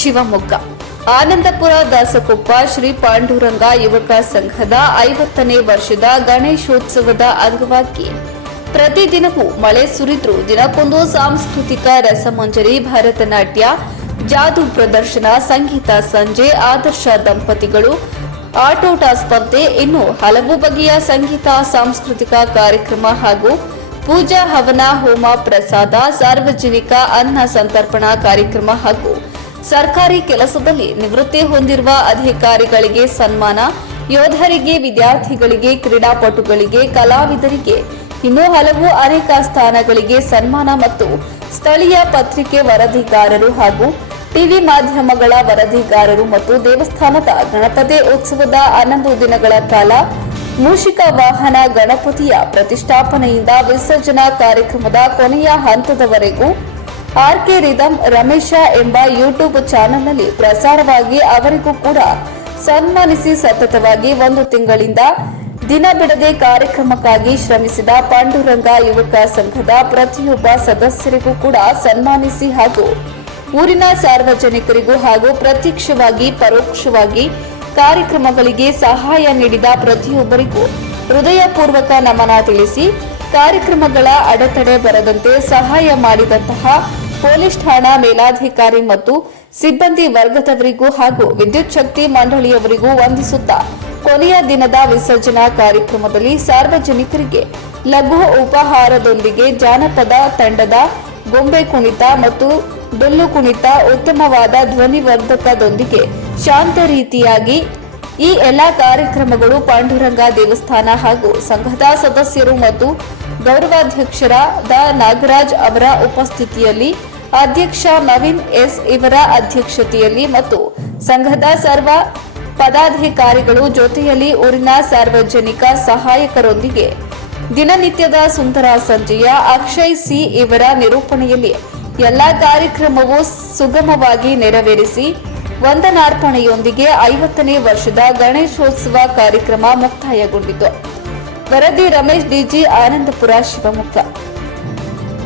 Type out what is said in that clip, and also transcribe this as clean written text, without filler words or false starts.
ಶಿವಮೊಗ್ಗ. ಆನಂದಪುರ ದಾಸಕೊಪ್ಪ ಶ್ರೀ ಪಾಂಡುರಂಗ ಯುವಕ ಸಂಘದ 50ನೇ ವರ್ಷದ ಗಣೇಶೋತ್ಸವದ ಅಂಗವಾಗಿ ಪ್ರತಿದಿನವೂ ಮಳೆ ಸುರಿದ್ರೂ ದಿನಕ್ಕೊಂದು ಸಾಂಸ್ಕೃತಿಕ ರಸಮಂಜರಿ, ಭರತನಾಟ್ಯ, ಜಾದೂ ಪ್ರದರ್ಶನ, ಸಂಗೀತ ಸಂಜೆ, ಆದರ್ಶ ದಂಪತಿಗಳು, ಆಟೋಟ ಸ್ಪರ್ಧೆ, ಇನ್ನು ಹಲವು ಬಗೆಯ ಸಂಗೀತ, ಸಾಂಸ್ಕೃತಿಕ ಕಾರ್ಯಕ್ರಮ ಹಾಗೂ ಪೂಜಾ ಹವನ, ಹೋಮ, ಪ್ರಸಾದ, ಸಾರ್ವಜನಿಕ ಅನ್ನ ಸಂತರ್ಪಣಾ ಕಾರ್ಯಕ್ರಮ ಹಾಗೂ ಸರ್ಕಾರಿ ಕೆಲಸದಲ್ಲಿ ನಿವೃತ್ತಿ ಹೊಂದಿರುವ ಅಧಿಕಾರಿಗಳಿಗೆ ಸನ್ಮಾನ, ಯೋಧರಿಗೆ, ವಿದ್ಯಾರ್ಥಿಗಳಿಗೆ, ಕ್ರೀಡಾಪಟುಗಳಿಗೆ, ಕಲಾವಿದರಿಗೆ, ಇನ್ನೂ ಹಲವು ಅನೇಕ ಸ್ಥಾನಗಳಿಗೆ ಸನ್ಮಾನ ಮತ್ತು ಸ್ಥಳೀಯ ಪತ್ರಿಕೆ ವರದಿಗಾರರು ಹಾಗೂ ಟಿವಿ ಮಾಧ್ಯಮಗಳ ವರದಿಗಾರರು ಮತ್ತು ದೇವಸ್ಥಾನದ ಗಣಪತಿ ಉತ್ಸವದ 11 ದಿನಗಳ ಕಾಲ ಮೂಷಿಕ ವಾಹನ ಗಣಪತಿಯ ಪ್ರತಿಷ್ಠಾಪನೆಯಿಂದ ವಿಸರ್ಜನಾ ಕಾರ್ಯಕ್ರಮದ ಕೊನೆಯ ಹಂತದವರೆಗೂ ಆರ್ಕೆ ರಿದಮ್ ರಮೇಶ ಎಂಬ ಯೂಟ್ಯೂಬ್ ಚಾನೆಲ್ನಲ್ಲಿ ಪ್ರಸಾರವಾಗಿ ಅವರಿಗೂ ಕೂಡ ಸನ್ಮಾನಿಸಿ ಸತತವಾಗಿ 1 ತಿಂಗಳಿಂದ ದಿನ ಬಿಡದೆ ಕಾರ್ಯಕ್ರಮಕ್ಕಾಗಿ ಶ್ರಮಿಸಿದ ಪಾಂಡುರಂಗ ಯುವಕ ಸಂಘದ ಪ್ರತಿಯೊಬ್ಬ ಸದಸ್ಯರಿಗೂ ಕೂಡ ಸನ್ಮಾನಿಸಿ ಹಾಗೂ ಊರಿನ ಸಾರ್ವಜನಿಕರಿಗೂ ಹಾಗೂ ಪ್ರತ್ಯಕ್ಷವಾಗಿ ಪರೋಕ್ಷವಾಗಿ ಕಾರ್ಯಕ್ರಮಗಳಿಗೆ ಸಹಾಯ ನೀಡಿದ ಪ್ರತಿಯೊಬ್ಬರಿಗೂ ಹೃದಯಪೂರ್ವಕ ನಮನ ತಿಳಿಸಿ ಕಾರ್ಯಕ್ರಮಗಳ ಅಡೆತಡೆ ಬರದಂತೆ ಸಹಾಯ ಮಾಡಿದಂತಹ ಪೊಲೀಸ್ ಠಾಣಾ ಮೇಲಾಧಿಕಾರಿ ಮತ್ತು ಸಿಬ್ಬಂದಿ ವರ್ಗದವರಿಗೂ ಹಾಗೂ ವಿದ್ಯುತ್ ಶಕ್ತಿ ಮಂಡಳಿಯವರಿಗೂ ವಂದಿಸುತ್ತಾ ಕೊನೆಯ ದಿನದ ವಿಸರ್ಜನಾ ಕಾರ್ಯಕ್ರಮದಲ್ಲಿ ಸಾರ್ವಜನಿಕರಿಗೆ ಲಘು ಉಪಹಾರದೊಂದಿಗೆ ಜಾನಪದ ತಂಡದ ಗೊಂಬೆ ಕುಣಿತ ಮತ್ತು ಡೊಳ್ಳು ಕುಣಿತ, ಉತ್ತಮವಾದ ಧ್ವನಿವರ್ಧಕದೊಂದಿಗೆ ಶಾಂತ ರೀತಿಯಾಗಿ ಈ ಎಲ್ಲ ಕಾರ್ಯಕ್ರಮಗಳು ಪಾಂಡುರಂಗ ದೇವಸ್ಥಾನ ಹಾಗೂ ಸಂಘದ ಸದಸ್ಯರು ಮತ್ತು ಗೌರವಾಧ್ಯಕ್ಷರಾದ ನಾಗರಾಜ್ ಅವರ ಉಪಸ್ಥಿತಿಯಲ್ಲಿ, ಅಧ್ಯಕ್ಷ ನವೀನ್ ಎಸ್ ಇವರ ಅಧ್ಯಕ್ಷತೆಯಲ್ಲಿ ಮತ್ತು ಸಂಘದ ಸರ್ವ ಪದಾಧಿಕಾರಿಗಳು ಜೊತೆಯಲ್ಲಿ ಊರಿನ ಸಾರ್ವಜನಿಕ ಸಹಾಯಕರೊಂದಿಗೆ ದಿನನಿತ್ಯದ ಸುಂದರ ಸಂಜೆಯ ಅಕ್ಷಯ್ ಸಿ ಇವರ ನಿರೂಪಣೆಯಲ್ಲಿ ಎಲ್ಲ ಕಾರ್ಯಕ್ರಮವು ಸುಗಮವಾಗಿ ನೆರವೇರಿಸಿ ವಂದನಾರ್ಪಣೆಯೊಂದಿಗೆ 50ನೇ ವರ್ಷದ ಗಣೇಶೋತ್ಸವ ಕಾರ್ಯಕ್ರಮ ಮುಕ್ತಾಯಗೊಂಡಿತು. ವರದಿ ರಮೇಶ್ ಡಿಜಿ, ಆನಂದಪುರ, ಶಿವಮೊಗ್ಗ.